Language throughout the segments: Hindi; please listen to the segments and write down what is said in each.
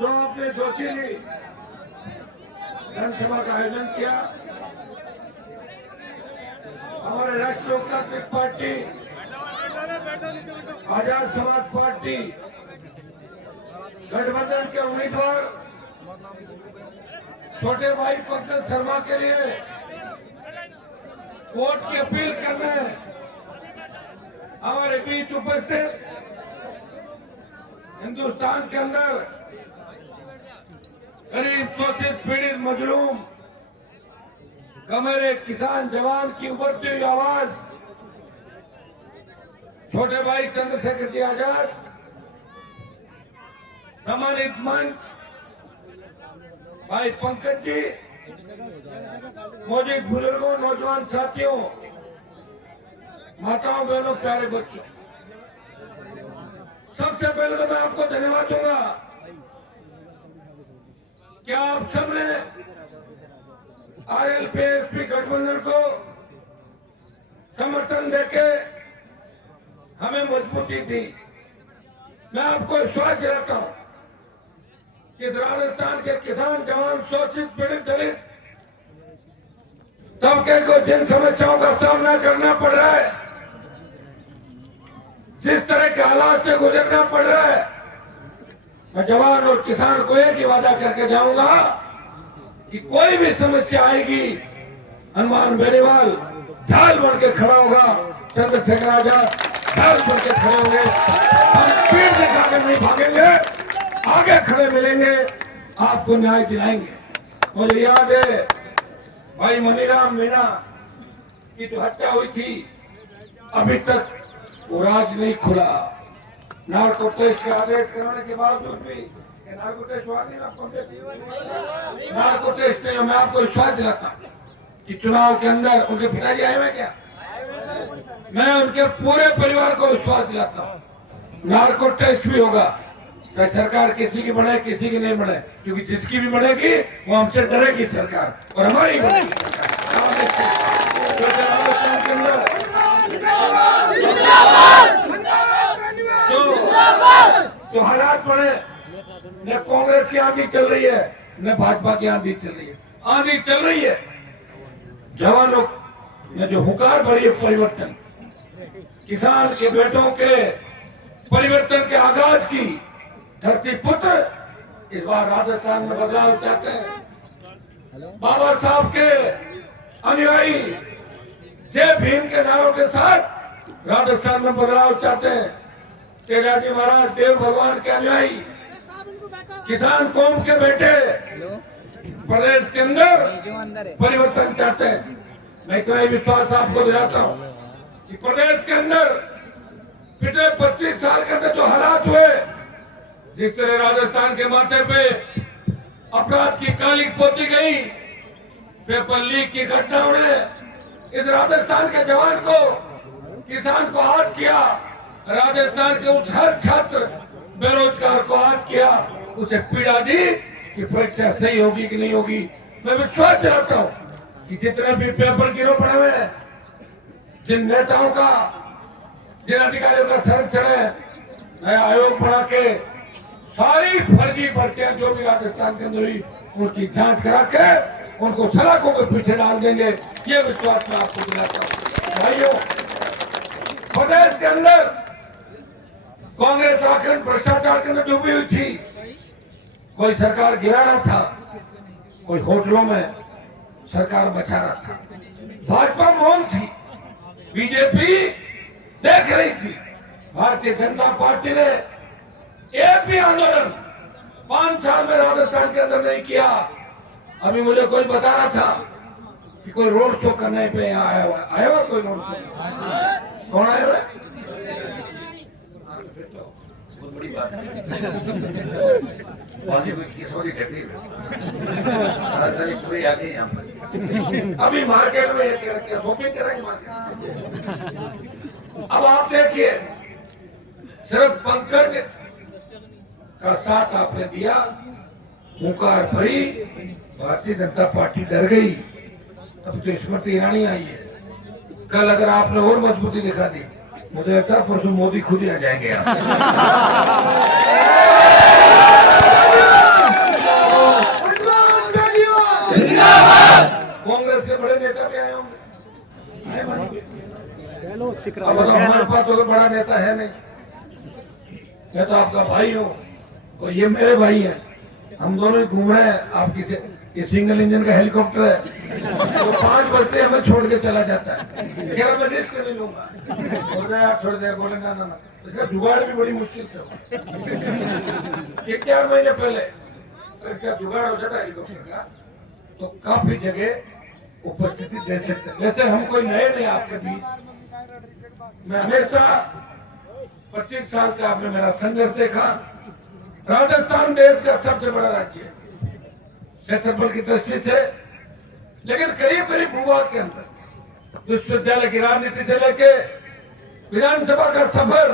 जो आपने जोशीली जनसभा का आयोजन किया, हमारे राष्ट्रीय लोकतांत्रिक पार्टी, आजाद समाज पार्टी गठबंधन के उम्मीदवार छोटे भाई पंकज शर्मा के लिए वोट की अपील करने हमारे बीच उपस्थित हिंदुस्तान के अंदर गरीब शोषित पीड़ित मजलूम मेरे किसान जवान की उभरती हुई आवाज छोटे भाई चंद्रशेखर जी आजाद, सम्मानित मंच भाई पंकज जी, मौजूद बुजुर्गों, नौजवान साथियों, माताओं बहनों, प्यारे बच्चों, सबसे पहले तो मैं आपको धन्यवाद दूंगा कि आप सबने आरएलपी गठबंधन को समर्थन देके हमें मजबूती दी। मैं आपको विश्वास दिलाता हूं कि राजस्थान के किसान जवान, शोषित पीड़ित दलित तबके को जिन समस्याओं का सामना करना पड़ रहा है, जिस तरह के हालात से गुजरना पड़ रहा है, मैं जवान और किसान को एक ही वादा करके जाऊंगा कि कोई भी समस्या आएगी, हनुमान बेनीवाल ढाल बन के खड़ा होगा, चंद्रशेखर आजाद ढाल बन के खड़े होंगे। हम पीठ दिखाकर नहीं भागेंगे, आगे खड़े मिलेंगे, आपको न्याय दिलाएंगे। मुझे याद है भाई मनीराम मीणा की जो हत्या हुई थी, अभी तक वो राज नहीं खुला। नार्को टेस्ट के आदेश कराने के बावजूद भी नार्को टेस्ट नहीं, मैं आपको विश्वास दिलाता कि चुनाव के अंदर उनके पिताजी आए हुए क्या, मैं उनके पूरे परिवार को विश्वास दिलाता हूँ नार्को टेस्ट भी होगा, चाहे सरकार किसी की बने किसी की नहीं बने, क्योंकि जिसकी भी बनेगी वो हमसे डरेगी सरकार, और हमारी बनेगी जो हालात बने, न कांग्रेस की आंधी चल रही है, न भाजपा की आंधी चल रही है, आंधी चल रही है जवानों ने जो हुंकार भरी है परिवर्तन, किसान के बेटों के परिवर्तन के आगाज की धरती पुत्र इस बार राजस्थान में बदलाव चाहते हैं। बाबा साहब के अनुयायी जय भीम के नारों के साथ राजस्थान में बदलाव चाहते हैं। तेजाजी महाराज देव भगवान के अनुयायी किसान कौम के बेटे प्रदेश के अंदर परिवर्तन चाहते हैं। मैं इतना ही विश्वास आपको दिलाता हूँ कि प्रदेश के अंदर पिछले 25 साल के अंदर जो हालात हुए, जिस तरह राजस्थान के माथे पे अपराध की कालिक पोती गई, पेपर लीक की घटनाओं ने इस राजस्थान के जवान को, किसान को आहत किया, राजस्थान के उस हर छात्र बेरोजगार को आहत किया, उसे पीड़ा दी कि परीक्षा सही होगी कि नहीं होगी। मैं विश्वास दिलाता हूँ कि जितने भी पेपर गिरो पड़े हुए हैं, जिन नेताओं का, जिन अधिकारियों का संरक्षण है, नया आयोग बना के सारी फर्जी भर्तियां जो भी राजस्थान के अंदर हुई उनकी जांच करा के उनको सलाखों के पीछे डाल देंगे, ये विश्वास मैं आपको दिलाता हूँ। भाइयों, प्रदेश के अंदर कांग्रेस आखिर भ्रष्टाचार के अंदर डूबी हुई थी, कोई सरकार गिरा रहा था, कोई होटलों में सरकार बचा रहा था, भाजपा मौन थी, बीजेपी देख रही थी। भारतीय जनता पार्टी ने एक भी आंदोलन 5 साल में राजस्थान के अंदर नहीं किया। अभी मुझे कोई बता रहा था कि कोई रोड शो करने पे यहाँ आया हुआ कोई रोड शो, कौन आया हुआ? बहुत बड़ी बात है। पूरी आ गई यहाँ पर, अभी मार्केट में शॉपिंग करेंगे मार्केट। अब आप देखिए, सिर्फ पंकज का साथ आपने दिया, हुंकार भरी, भारतीय जनता पार्टी डर गई। अब तो स्मृति ईरानी आई है, कल अगर आपने और मजबूती दिखा दी मुझे लगता है परसों मोदी खुद ही आ जाएंगे यहाँ। कांग्रेस के बड़े नेता भी आए होंगे। अब तो हमारे पास तो कोई बड़ा नेता है नहीं। मैं तो आपका भाई हूँ और ये मेरे भाई हैं। हम दोनों ही घूम रहे हैं। आपकी से ये सिंगल इंजन का हेलीकॉप्टर है, तो 5 बजते हमें छोड़ के चला जाता है। क्या मैं रिस्क नहीं लूंगा। बोल रहे यार छोड़ दे, बोले ना ना ना, इसका जुगाड़ भी बड़ी मुश्किल से होगा। 4 महीने पहले इसका जुगाड़ हो जाता हेलीकॉप्टर का तो काफी जगह उपस्थिति दे सकते। वैसे हम कोई नए नहीं आपके बीच। मैं हमेशा 25 साल से आपने मेरा संघर्ष देखा। राजस्थान देश का सबसे बड़ा राज्य है क्षेत्रफल की दृष्टि से, लेकिन करीब करीब भूभाग के अंदर विश्वविद्यालय की राजनीति से लेके विधानसभा का सफर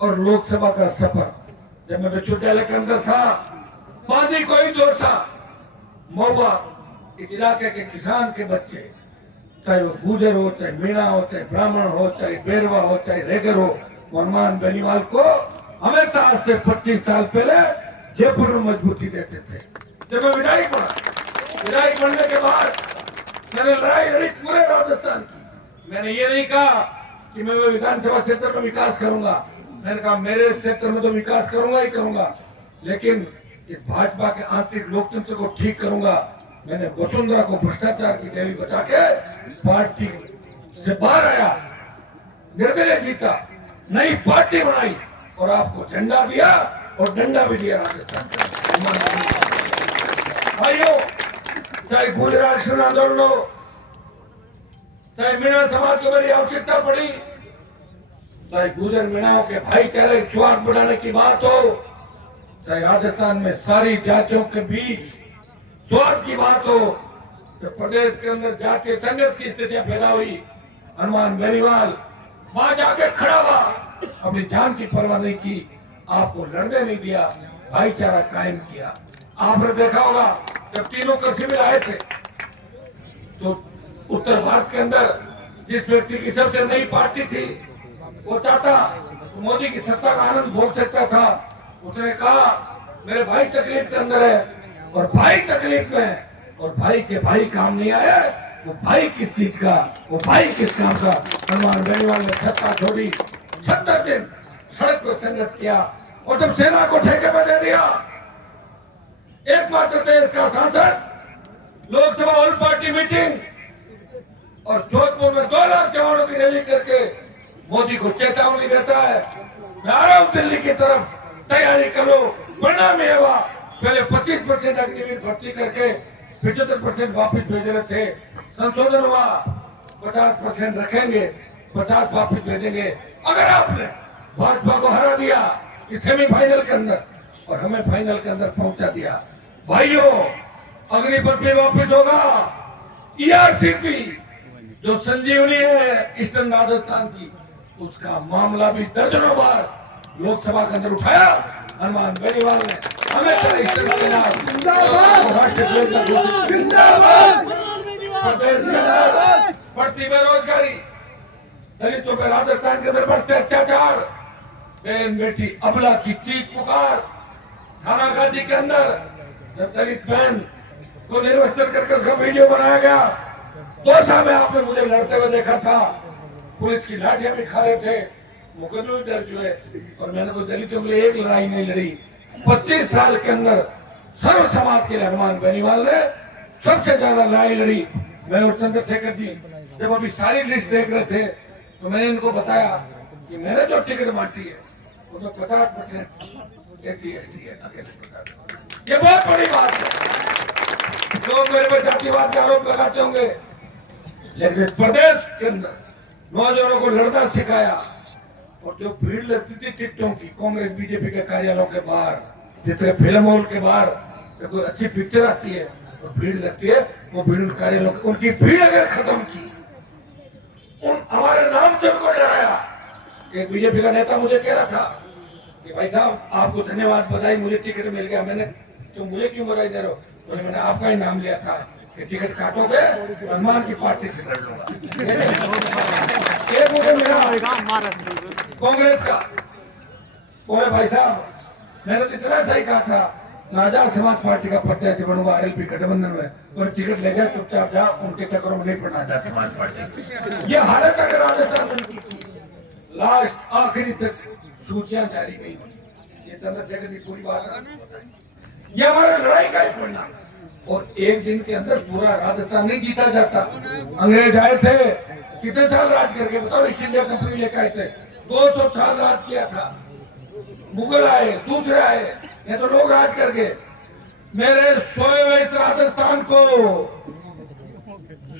और लोकसभा का सफर। जब मैं विश्वविद्यालय के अंदर था, पानी कोई दोसा महुआ इस इलाके के किसान के बच्चे, चाहे वो गुजर हो, चाहे मीणा हो, चाहे ब्राह्मण हो, चाहे बेरवा हो, चाहे रेगर हो, हनुमान बेनीवाल को हमेशा आज से 25 साल पहले जयपुर में मजबूती देते थे। जब मैं विधायक बना, विधायक बनने के बाद मैंने लड़ाई लड़ी पूरे राजस्थान की। मैंने ये नहीं कहा कि मैं विधानसभा क्षेत्र में विकास करूंगा। मैंने कहा मेरे क्षेत्र में तो विकास करूंगा ही करूंगा, लेकिन इस भाजपा के आंतरिक लोकतंत्र को ठीक करूंगा। मैंने वसुंधरा को भ्रष्टाचार की देवी बता के पार्टी से बाहर आया, निर्दलीय जीता, नई पार्टी बनाई और आपको झंडा दिया और डंडा भी दिया राजस्थान। भाइयों, चाहे गुजरात से आंदोलन हो, चाहे मीणा समाज को मेरी आवश्यकता पड़ी, चाहे गुजर मीणाओं के भाईचारे स्वार्थ बढ़ाने की बात हो, चाहे राजस्थान में सारी जातियों के बीच स्वार्थ की बात हो, तो प्रदेश के अंदर जातीय संघर्ष की स्थितियां पैदा हुई, हनुमान बेनीवाल वहां जाके खड़ा हुआ, अपनी जान की परवाह नहीं की, आपको लड़ने नहीं दिया, भाईचारा कायम किया। आपने देखा होगा जब तीनों कृषि बिल आए थे तो उत्तर भारत के अंदर जिस व्यक्ति की सबसे नई पार्टी थी, वो चाहता तो मोदी की सत्ता का आनंद भोग सकता था। उसने कहा मेरे भाई तकलीफ के अंदर है और भाई तकलीफ में है, और भाई के भाई काम नहीं आया, वो भाई किस चीज का, वो भाई किस काम का। हनुमान बेनीवाल ने सत्ता छोड़ी, 70 दिन सड़क पर संघर्ष किया और जब सेना को ठेके पर दे दिया, एकमात्र देश का सांसद, लोकसभा ऑल पार्टी मीटिंग और जोधपुर में 2 लाख जवानों की रैली करके मोदी को चेतावनी देता है, मैं आ रहा हूं दिल्ली की तरफ, तैयारी करो, परिणाम ये हुआ। पहले 25% अग्निवीर भर्ती करके 75% वापिस भेज रहे थे, संशोधन हुआ 50% रखेंगे, 50 वापिस भेजेंगे। अगर आपने भाजपा को हरा दिया इस सेमीफाइनल के अंदर और हमें फाइनल के अंदर पहुंचा दिया, भाइयों अग्निपथ भी वापिस होगा। ERCP जो संजीवनी है ईस्टर्न राजस्थान की, उसका मामला भी दर्जनों बार लोकसभा के अंदर उठाया हनुमान बेनीवाल ने। हमें प्रदेश के अंदर बढ़ती बेरोजगारी, दलितों पर राजस्थान के अंदर बढ़ते अत्याचार, बहन बेटी अबला की चीख पुकार, थानागाजी के अंदर जब दलित बहन को निर्वस्त्र करके उसका वीडियो बनाया गया, दौसा में आपने मुझे लड़ते हुए देखा था, पुलिस की लाठियां भी खा रहे थे, मुकदमे दर्ज हुए और मैंने तो दलितों के लिए एक लड़ाई नहीं लड़ी। 25 साल के अंदर सर्व समाज के लिए हनुमान बेनीवाल ने सबसे ज्यादा लड़ाई लड़ी। मैं और चंद्रशेखर जी जब अभी सारी लिस्ट देख रहे थे तो मैंने इनको बताया कि मैंने जो टिकट बांटी है उसमें 50% SC ST है, अकेले। ये बहुत बड़ी बात है। लोग मेरे पे जातिवाद के आरोप लगाते होंगे, लेकिन प्रदेश के अंदर नौजवानों को लड़ना सिखाया और जो भीड़ लगती थी टिकटों की कांग्रेस बीजेपी के कार्यालयों के बाहर, जितने फिल्म हॉल के बाहर जब कोई अच्छी पिक्चर आती है और भीड़ लगती है, वो भीड़ कार्यालयों की, उनकी भीड़ अगर खत्म की, उन हमारे नाम से उनको डराया। एक बीजेपी का नेता मुझे कह रहा था कि भाई साहब आपको धन्यवाद, बधाई, मुझे टिकट मिल गया। मैंने तो मुझे क्यों बधाई दे रहे हो? तो मैंने आपका ही नाम लिया था कि टिकट काटोगे हनुमान की पार्टी से लड़ लूंगा। एक मुझे मिला कांग्रेस का, बोले भाई साहब मैंने तो इतना सही कहा था, आजाद समाज पार्टी का प्रत्याशी बनूंगा आरएलपी गठबंधन में, और टिकट ले गया चुपचाप जा, उनके चक्करों में नहीं पड़ना आजाद समाज पार्टी। ये हालत अगर राजस्थान में की लास्ट आखिरी तक सूचियां जारी नहीं हुई, ये चंद्रशेखर की पूरी बात ये हमारा लड़ाई का ही परिणाम। और एक दिन के अंदर पूरा राजस्थान नहीं जीता जाता। अंग्रेज आए थे, कितने साल राज करके बताओ, ईस्ट इंडिया कंपनी लेकर आए थे, 200 साल राज किया था। मुगल आए, दूसरे आए, ये तो लोग राज करके। मेरे सोए हुए इस राजस्थान को,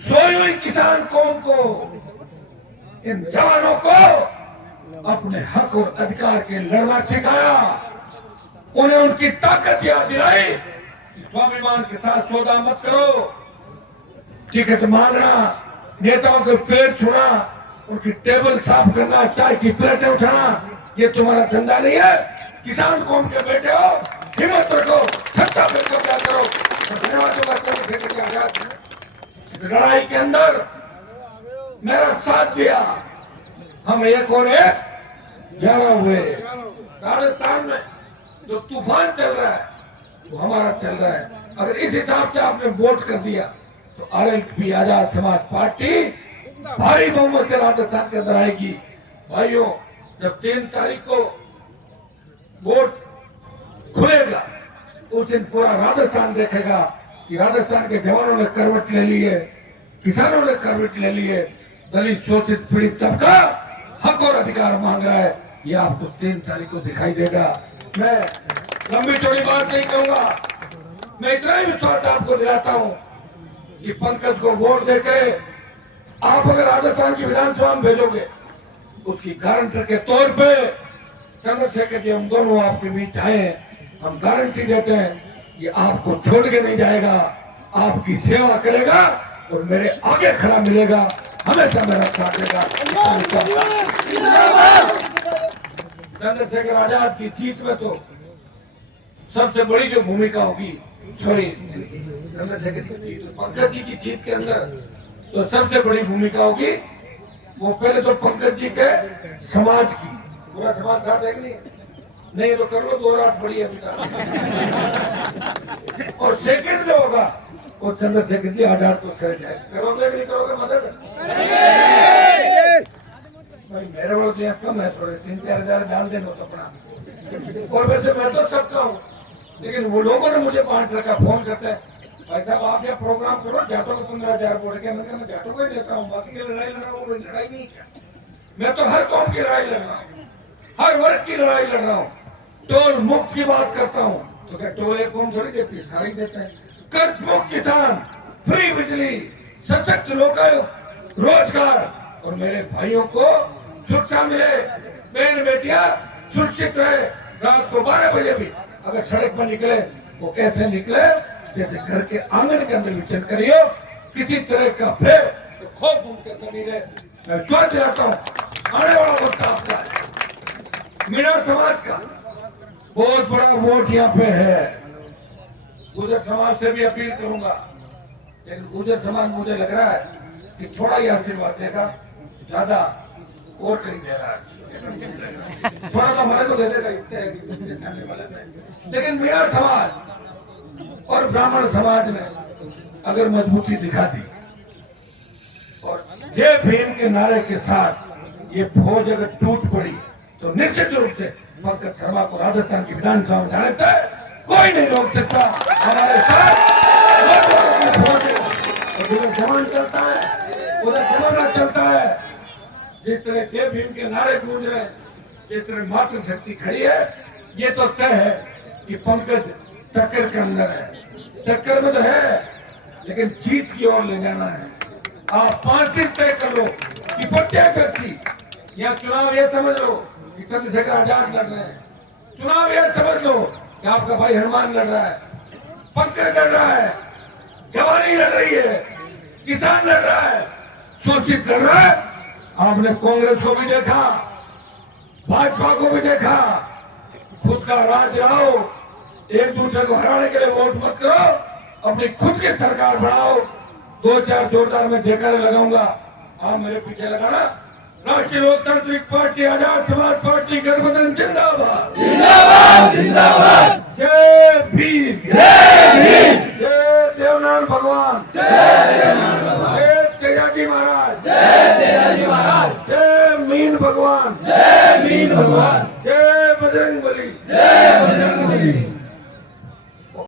सोई हुई किसान कौम को, इन जवानों को अपने हक और अधिकार के लड़ना सिखाया, उन्हें उनकी ताकत याद दिलाई। स्वाभिमान के साथ सौदा मत करो, टिकट मांगना, नेताओं के पैर छूना, उनकी टेबल साफ करना, चाय की प्लेटें उठाना, ये तुम्हारा धंधा नहीं है। किसान कौम के बेटे हो, हिम्मत रखो, सत्ता पे कब्जा करो। इस लड़ाई के अंदर मेरा साथ दिया, हम एक और एक 11 हुए। राजस्थान में जो तूफान चल रहा है वो हमारा चल रहा है। अगर इस हिसाब से आपने वोट कर दिया तो आरएलपी आजाद समाज पार्टी भारी बहुमत से राजस्थान के अंदर आएगी। भाइयों, जब 3 तारीख को वोट खुलेगा उस दिन पूरा राजस्थान देखेगा कि राजस्थान के जवानों ने करवट ले ली है, किसानों ने करवट ले ली है, दलित शोषित पीड़ित तबका हक और अधिकार मांग रहा है। ये आपको 3 तारीख को दिखाई देगा। मैं लंबी चौड़ी बात नहीं कहूंगा, मैं इतना ही विश्वास आपको दिलाता हूं कि पंकज को वोट देके आप अगर राजस्थान की विधानसभा में भेजोगे, उसकी गारंटर के तौर पे चंद्रशेखर जी हम दोनों आपके बीच आए, हम गारंटी देते हैं ये आपको छोड़ के नहीं जाएगा, आपकी सेवा करेगा और मेरे आगे खड़ा मिलेगा, हमेशा मेरा साथ देगा। चंद्रशेखर आजाद की जीत में तो सबसे बड़ी जो भूमिका होगी, सॉरी चंद्रशेखर की जीत, पंकज जी की जीत के अंदर तो सबसे बड़ी भूमिका होगी वो पहले तो पंकज जी के समाज की, पूरा समाज साथ है कि नहीं तो कर लो 2 रात बड़ी अभी तक। और सेकंड जो होगा वो चंद्रशेखर जी आजाद को सह जाए, करोगे नहीं करोगे मदद? भाई मेरे वो तो कम है, थोड़े 3-4 हजार डाल देना अपना। और वैसे मैं तो सबका हूँ, लेकिन वो लोगों ने मुझे 5 रखा, फोन करते हैं भाई साहब आप ये प्रोग्राम करो, जाटों को 15,000 वोट के। मैं जाटों को ही देता हूँ, बाकी की लड़ाई लड़ रहा हूँ, कोई लड़ाई नहीं है। मैं तो हर कौम की लड़ाई लड़ रहा हूँ, हर वर्ग की लड़ाई लड़ रहा हूँ। टोल मुक्त की बात करता हूँ, तो क्या टोल एक कौम थोड़ी देती है, सारी देते हैं। कर्ज मुक्त किसान, फ्री बिजली, सशक्त लोकायुक्त, रोजगार, और मेरे भाइयों को सुरक्षा मिले, बहन बेटियां सुरक्षित रहे। रात को 12 बजे भी अगर सड़क पर निकले वो कैसे निकले, जैसे घर के आंगन के अंदर विचरण करियो, किसी तरह का भय तो खौफ उनके अंदर नहीं रहे। मैं सोच रहता हूँ आने वाला वक्त आपका है, मीणा समाज का बहुत बड़ा वोट यहाँ पे है। गुजर समाज से भी अपील करूंगा, लेकिन गुजर समाज मुझे लग रहा है कि थोड़ा ही आशीर्वाद देगा, ज्यादा और कहीं दे रहा है, थोड़ा तो हमारे को दे देगा, इतने जाने वाले में। लेकिन मीणा समाज और ब्राह्मण समाज ने अगर मजबूती दिखा दी और जय भीम के नारे के साथ ये फौज अगर टूट पड़ी तो निश्चित रूप से पंकज शर्मा को राजस्थान की विधानसभा में जाने से कोई नहीं रोक सकता। हमारे साथ उधर जवान चलता है, उधर जमाना चलता है। जिस तरह जय भीम के नारे गूंज रहे, जिस तरह मातृशक्ति खड़ी है, ये तो तय है कि पंकज टक्कर के अंदर है, टक्कर में तो है, लेकिन जीत की ओर ले जाना है। आप 5 दिन तय कर लो कि प्रत्येक व्यक्ति या चुनाव ये समझ लो कि चंद्रशेखर आजाद लड़ रहे हैं, चुनाव ये समझ लो कि आपका भाई हनुमान लड़ रहा है, पंकज लड़ रहा है, जवानी लड़ रही है, किसान लड़ रहा है, शोषित लड़ रहा है। आपने कांग्रेस को भी देखा, भाजपा को भी देखा, खुद का राज लाओ, एक दूसरे को हराने के लिए वोट मत करो, अपनी खुद की सरकार बनाओ। 2-4 जोरदार मैं जयकारे लगाऊंगा, आप मेरे पीछे लगाना। राष्ट्रीय लोकतांत्रिक पार्टी, आजाद समाज पार्टी, गठबंधन जिंदाबाद जिंदाबाद जिंदाबाद। जय भीम जय भीम, जय देवनारायण भगवान, जय तेजाजी महाराज, जय तेजाजी महाराज, जय मीन भगवान, जय मीन भगवान, जय